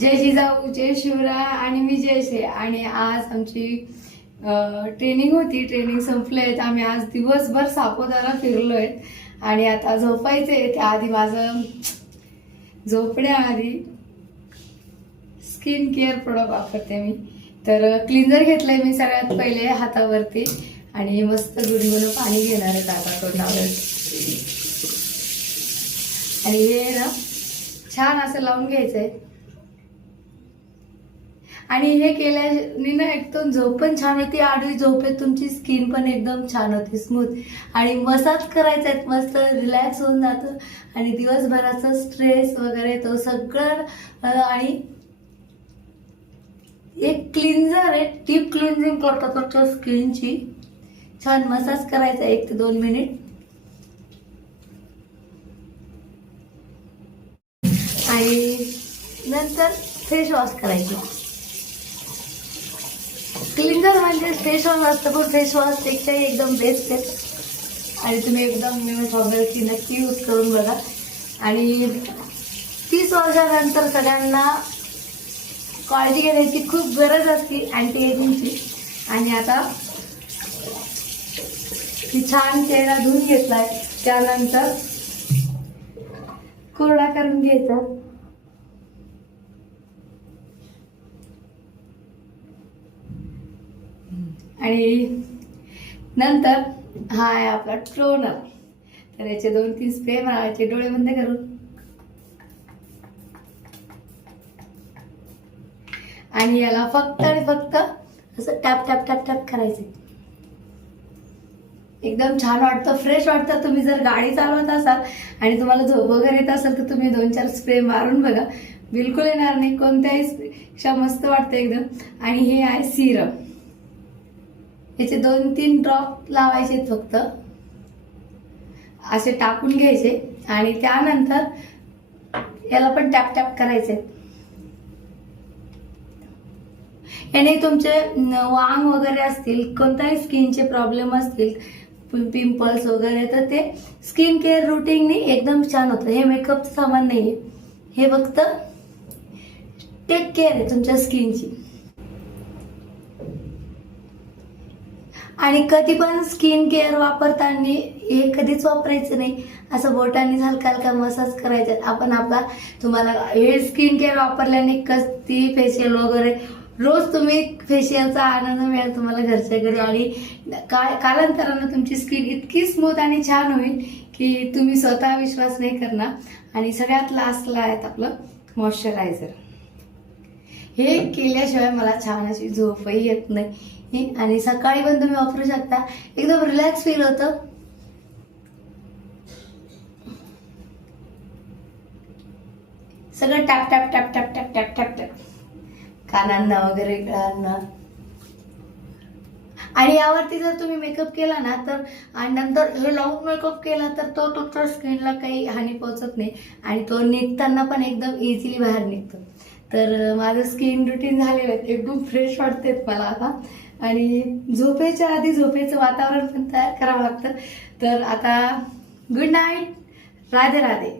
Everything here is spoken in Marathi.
जय जिजाऊ, जय शिवराय आणि मी जयश्री. आणि आज आमची ट्रेनिंग होती. ट्रेनिंग संपलंय. आम्ही आज दिवसभर सापुतारा फिरलोय आणि आता झोपायचंय. त्याआधी माझं झोपण्याआधी स्किन केअर प्रोडक्ट वापरते मी. तर क्लिन्झर घेतलंय मी सगळ्यात पहिले हातावरती आणि मस्त गुडगुडं पाणी घेणार आहे आता तोंडावर. आणि हे ना छान असं लावून घ्यायचंय. आणि हे केल्याने ना एकदम झोप पण छान होती. आडवी झोपेत तुमची स्किन पण एकदम छान होती, स्मूथ. आणि मसाज करायचा आहे, मस्त रिलॅक्स होऊन जातं आणि दिवसभराचा स्ट्रेस वगैरे तो सगळं. आणि एक क्लिन्झर आहे, डीप क्लिन्झिंग करतो तुमच्या स्किनची. छान मसाज करायचा 1 ते 2 मिनिट. आणि नंतर फेस वॉश करायची. क्लिन्झर म्हणजे फेस वॉश असतं, पण फेस वॉश पेक्षा एकदम बेस्ट आहे. आणि तुम्ही एकदम मी सांगेल की नक्की यूज करून बघा. आणि 30 वर्षानंतर सगळ्यांना काळजी घेण्याची खूप गरज असते अँटी एजिंगची. आणि आता मी छान चेहरा धुवून घेतलाय. त्यानंतर कोरडा करून घ्यायचा. आणि नंतर हा आहे आपला टोनर. तर याचे 2-3 स्प्रे मारायचे डोळे बंद करून. आणि याला फक्त आणि फक्त असं टॅप टॅप टॅप टॅप करायचे. एकदम छान वाटतं, फ्रेश वाटतं. तुम्ही जर गाडी चालवत असाल आणि तुम्हाला झोप वगैरे येत असेल तर तुम्ही 2-4 स्प्रे मारून बघा, बिलकुल येणार नाही. कोणत्याही पेक्षा मस्त वाटतं एकदम. आणि हे आहे सिरम. याचे 2-3 ड्रॉप लावायचे फक्त, असे टाकून घ्यायचे. आणि त्यानंतर याला पण टॅप टॅप करायचे. याने तुमचे वांग वगैरे असतील, कोणत्याही स्किनचे प्रॉब्लेम असतील, पिंपल्स वगैरे, तर ते स्किन केअर रुटीनने एकदम छान होतं. हे मेकअपचं सामान नाहीये, हे फक्त टेक केअर आहे तुमच्या स्किनची. आणि कधी पण स्किन केअर वापरताना हे कधीच वापरायचं नाही. असं बोटांनी हलका हलका मसाज करायचा. आपण आपला तुम्हाला हे स्किन केअर वापरल्याने कधी फेशियल वगैरे रोज तुम्ही फेशियलचा आनंद मिळेल तुम्हाला घरच्या घरी. आणि कालांतरानं तुमची स्किन इतकी स्मूथ आणि छान होईल की तुम्ही स्वतः विश्वास नाही करणार. आणि सगळ्यात लास्टला आहेत आपलं मॉइश्चरायझर. हे केल्याशिवाय मला छान अशी झोपही येत नाही. आणि सकाळी पण तुम्ही वापरू शकता, एकदम रिलॅक्स फील होतं. सगळं tap tap tap tap tap tap tap tap कानांना वगैरे, गळ्यांना. आणि यावरती जर तुम्ही मेकअप केला ना तर, आणि नंतर हे लावून मेकअप केला तर तो तुमच्या स्किनला काही हानी पोहोचत नाही. आणि तो निघताना पण एकदम इझिली बाहेर निघतो. तर माझं स्किन रुटीन झालेलं आहे, एकदम फ्रेश वाटते मला आता. आणि झोपेच्या आधी झोपेचं वातावरण पण तयार करावं लागतं. तर आता गुड नाईट, राधे राधे.